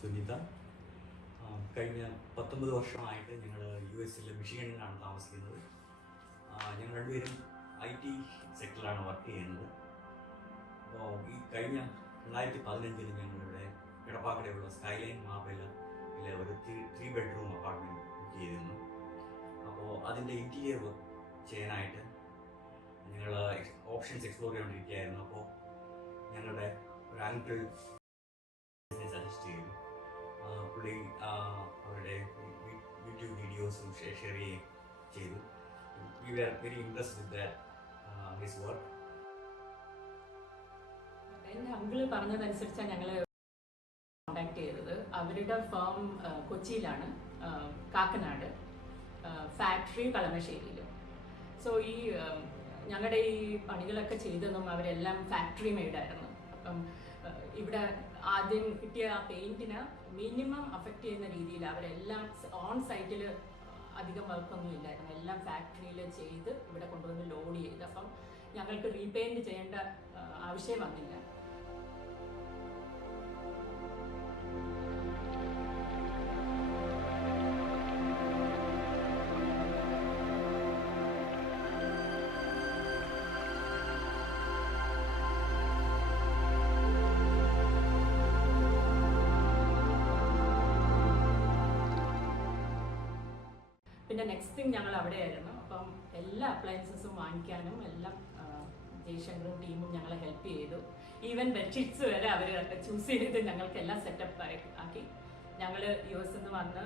സുനിത. കഴിഞ്ഞ 19 വർഷമായിട്ട് ഞങ്ങൾ US മിഷിഗണിലാണ് താമസിക്കുന്നത്. ഞങ്ങൾ രണ്ടുപേരും IT സെക്ടറിലാണ് വർക്ക് ചെയ്യുന്നത്. അപ്പോൾ ഈ കഴിഞ്ഞ 2015 ഞങ്ങളിവിടെ കിടപ്പാക്കടയുള്ള സ്കൈലൈൻ മാർബലിലെ ഒരു 3 ബെഡ്റൂം അപ്പാർട്ട്മെൻറ്റ് ബുക്ക് ചെയ്തിരുന്നു. അപ്പോൾ അതിൻ്റെ ഇൻറ്റീരിയർ വർക്ക് ചെയ്യാനായിട്ട് ഞങ്ങൾ ഓപ്ഷൻസ് എക്സ്പ്ലോർ ചെയ്തുകൊണ്ടിരിക്കുകയായിരുന്നു. അപ്പോൾ ഞങ്ങളുടെ ഒരു അങ്കിൾ സജസ്റ്റ് ചെയ്തു. പുള്ളി അവരുടെ യൂട്യൂബ് വീഡിയോസും ഷെയർ ചെയ്യുകയും ചെയ്തു. We are very impressed with his work. എൻ്റെ അങ്കിള് പറഞ്ഞതനുസരിച്ചാണ് ഞങ്ങൾ കോണ്ടാക്ട് ചെയ്തത്. അവരുടെ ഫേം കൊച്ചിയിലാണ്, കാക്കനാട്, ഫാക്ടറി കളമശ്ശേരിയിൽ. സോ ഈ ഞങ്ങളുടെ ഈ പണികളൊക്കെ ചെയ്തതും അവരെല്ലാം ഫാക്ടറി മെയ്ഡായിരുന്നു. അപ്പം ഇവിടെ ആദ്യം കിട്ടിയ ആ പെയിന്റിന് മിനിമം അഫക്റ്റ് ചെയ്യുന്ന രീതിയിൽ അവരെല്ലാം ഓൺ സൈറ്റിൽ അധികം വർക്കൊന്നും ഇല്ലായിരുന്നു. എല്ലാം ഫാക്ടറിയിൽ ചെയ്ത് ഇവിടെ കൊണ്ടുവന്ന് ലോഡ് ചെയ്ത്. അപ്പം ഞങ്ങൾക്ക് റീപെയിൻറ്റ് ചെയ്യേണ്ട ആവശ്യം വന്നില്ല. പിന്നെ നെക്സ്റ്റ് തിങ് ഞങ്ങൾ അവിടെയായിരുന്നു. അപ്പം എല്ലാ അപ്ലയൻസസും വാങ്ങിക്കാനും എല്ലാം ജയശങ്കറും ടീമും ഞങ്ങളെ ഹെൽപ്പ് ചെയ്തു. ഈവൻ ബെഡ്ഷീറ്റ്സ് വരെ അവർ ചൂസ് ചെയ്ത് ഞങ്ങൾക്കെല്ലാം സെറ്റപ്പ് ആക്കി. ഞങ്ങൾ US നിന്ന് വന്ന്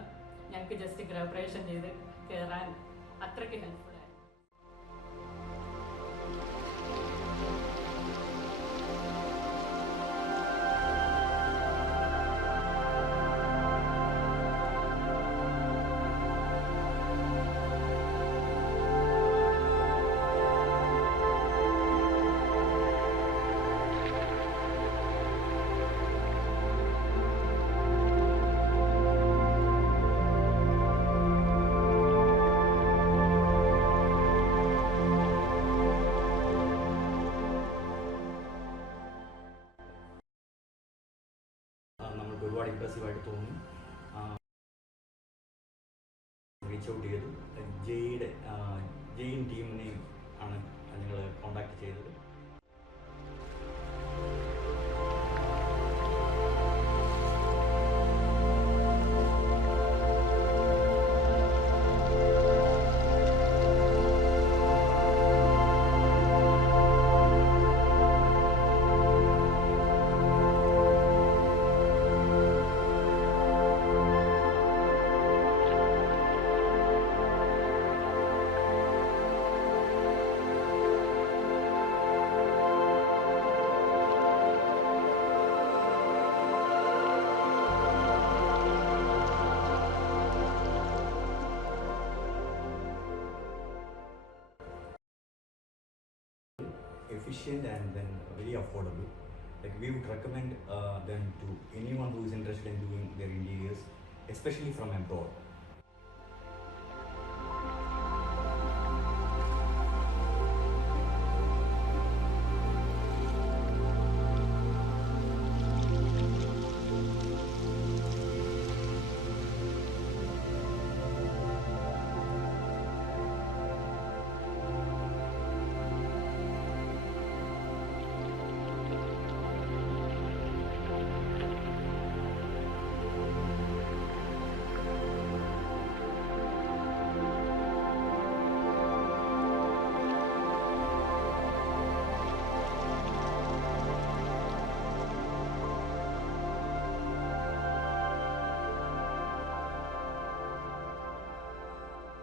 ഞങ്ങൾക്ക് ജസ്റ്റ് ഗ്രഹപ്രവേശം ചെയ്ത് കയറാൻ അത്രയ്ക്ക് ഹെൽപ്ഫുൾ. ഒരുപാട് ഇംപ്രസീവായിട്ട് തോന്നി. റീച്ച് ഔട്ട് ചെയ്തു. ജെയിൻ ടീമിനെയും ആണ് ഞങ്ങൾ കോണ്ടാക്ട് ചെയ്തത്. Efficient and then very affordable. Like we would recommend them to anyone who is interested in doing their interiors, especially from abroad.